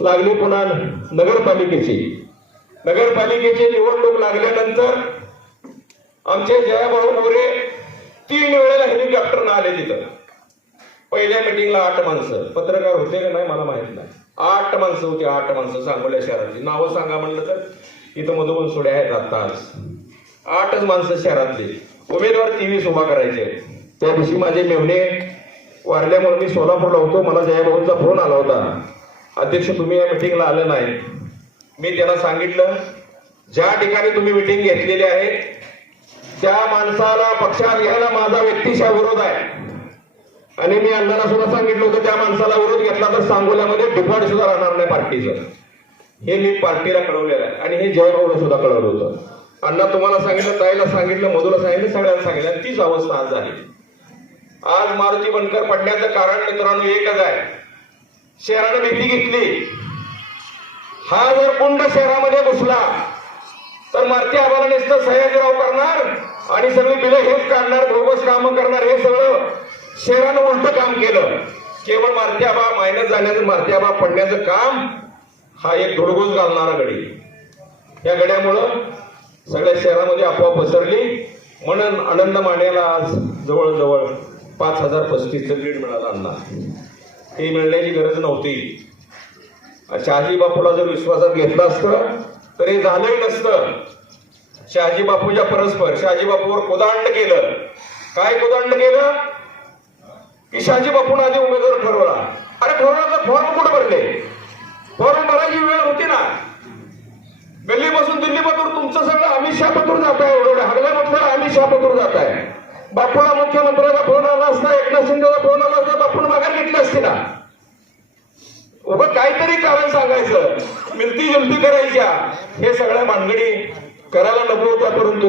लागली पुन्हा नगरपालिकेची निवडणूक लागल्यानंतर आमचे जयाभाऊ मोरे 3 वेळेला हेलिकॉप्टरनं आले तिथं. पहिल्या मिटिंगला 8 माणसं, पत्रकार होते का नाही मला माहित नाही, 8 माणसं होती, 8 माणसं सांगोल्या शहरातली. नावं सांगा म्हणलं तर इथं मधुबन सोडे आहेत आता आज. 8च माणसं शहरातली. उमेदवार 23 उभा करायचे. त्या दिवशी माझे मेहणे वारल्यामुळे मी सोलापूरला होतो. मला जयाभाऊंचा फोन आला होता, अध्यक्ष तुम्ही या मिटिंगला आलं नाही. मी त्यांना सांगितलं ज्या ठिकाणी तुम्ही मिटिंग घेतलेली आहे त्या माणसाला पक्षात घ्यायला माझा व्यक्तिशः विरोध आहे. आणि मी अण्णांना सुद्धा सांगितलं होतं त्या माणसाला विरोध घेतला तर सांगोल्यामध्ये डिफॉल्ट सुद्धा राहणार नाही पार्टीचं. हे मी पार्टीला कळवलेलं आहे आणि हे जयभाऊला सुद्धा कळवलं होतं. अण्णा तुम्हाला सांगितलं, ताईला सांगितलं, मधुला सांगितलं, सगळ्यांना सांगितलं. आणि तीच अवस्था आज झाली. आज मारुती बनकर पडण्याचं कारण मित्रांनो एकच आहे, शहरानं भीती घेतली. हा जर कुंड शहरामध्ये घुसला तर मारुती आम्हाला नुसतं सह्याद्रीराव करणार आणि सगळी बिलं हेच काढणार, बोगस कामं करणार. हे सगळं शहरानं उलट काम केलं. केवळ मारुती आबा मायनस जाण्याचं, मारुती आबा पडण्याचं काम हा एक धुडगूस घालणारा गडी. या गड्यामुळं सगळ्या शहरामध्ये अफवा पसरली. म्हणून आनंद मानेला आज जवळजवळ 5035चं लीड मिळालं. अण्णा हे मिळण्याची गरज नव्हती. शहाजी बापूला जर विश्वासात घेतलं असतं तर हे झालंही नसतं. शहाजी बापूच्या परस्पर शहाजी बापूवर कोदांड केलं. काय कोदांड केलं की शहाजी बापून आधी उमेदवार ठरवला. अरे ठरवला तर फॉर्म कुठे भरले? फॉर्म भरायची वेळ होती ना. गल्लीपासून दिल्लीपासून तुमचं सगळं अमित शहा पत्र जात आहे. एवढे हरल्या म्हटलं अमित शहा पत्र जात आहे. बापूला मुख्यमंत्र्याचा फोन आला असता, एकनाथ शिंदेचा फोन आला असता, बापून माघार घेतली असती ना. उभं काहीतरी कारण सांगायचं, मिलती जुलती करायच्या. हे सगळ्या भानगडी करायला नको होत्या, परंतु